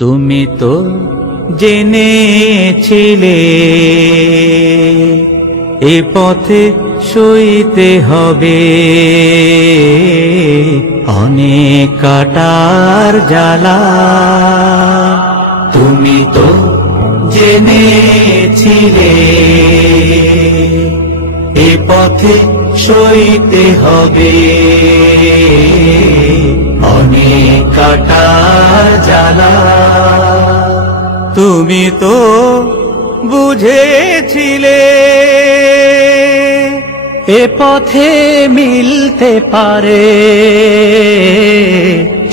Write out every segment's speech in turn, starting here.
তুমি তো জেনেছিলে এ পথে সইতে হবে অনেক কাটার জ্বালা। তুমি তো জেনেছিলে এ পথে সইতে হবে অনেক কাটার জ্বালা। তুমি তো বুঝেছিলে এ পথে মিলতে পারে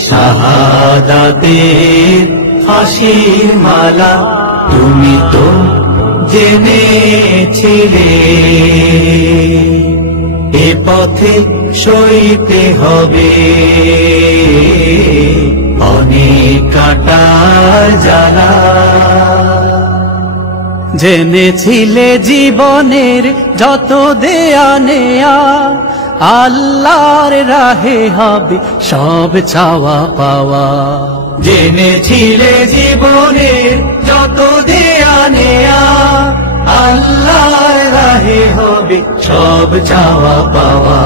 শাহাদাতের ফাঁসির মালা। তুমি তো জেনেছিলে এ পথে সইতে হবে অনেক কাটার জ্বালা। জেনেছিলে জীবনের যত দেয়া নেয়া আল্লাহর রাহে হবে সব চাওয়া পাওয়া। জেনেছিলে জীবনের যত দেয়া নেয়া আল্লাহর রাহে হবে সব চাওয়া পাওয়া।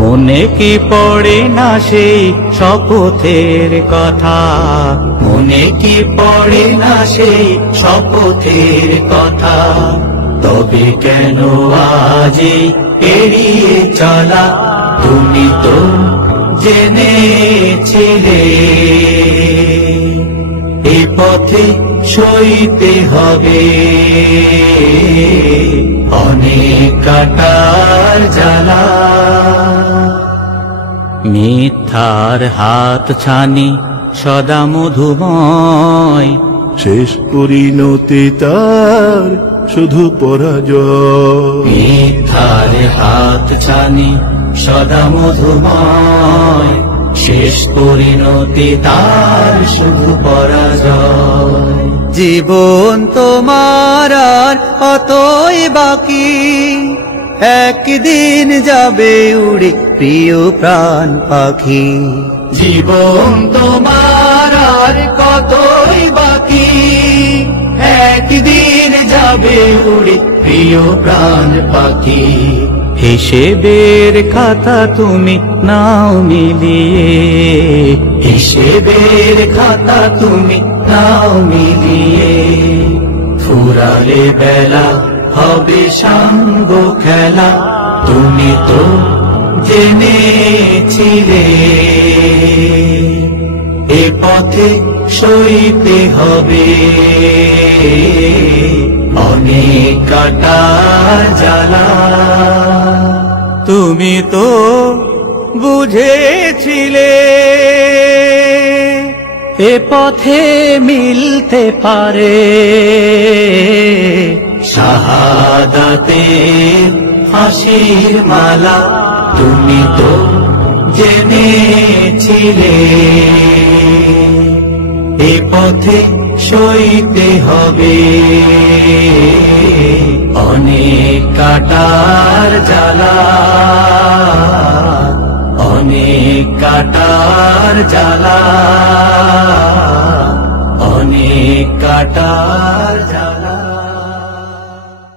মনে কি পড়ে না সেই শপথের কথা, মনে কি পড়ে না সেই শপথের কথা। তবে কেন আজই এড়িয়ে চলা? তুমি তো জেনেছিলে এ পথে সইতে হবে অনেক কাটার জ্বালা। মিথ্যার হাত ছানি সদা মধুময়, শেষ পরিণতি তার শুধু পরাজয়। মিথ্যার হাত ছানি সদা মধুময়, শেষ পরিণতি তার শুধু পরাজয়। জীবন তোমার আর কতই বাকি, একদিন যাবে উড়ে প্রিয় প্রাণ পাখি। জীবন তোমার আর কতই বাকি, একদিন যাবে উড়ে প্রিয় প্রাণ পাখি। হিসেবের খাতা তুমি নাও মিলিয়ে, হিসেবের খাতা তুমি নাও মিলিয়ে। ফুরালে বেলা হবে সাঙ্গ খেলা। তুমি তো জেনেছিলে এ পথে সইতে হবে অনেক কাটার জ্বালা। তুমি তো বুঝেছিলে এ পথে মিলতে পারে শাহাদাতের ফাঁসির মালা। তুমি তো জেনেছিলে এ পথে সইতে হবে অনেক কাটার জ্বালা, অনেক কাটার জ্বালা, অনেক কাটার জ্বালা।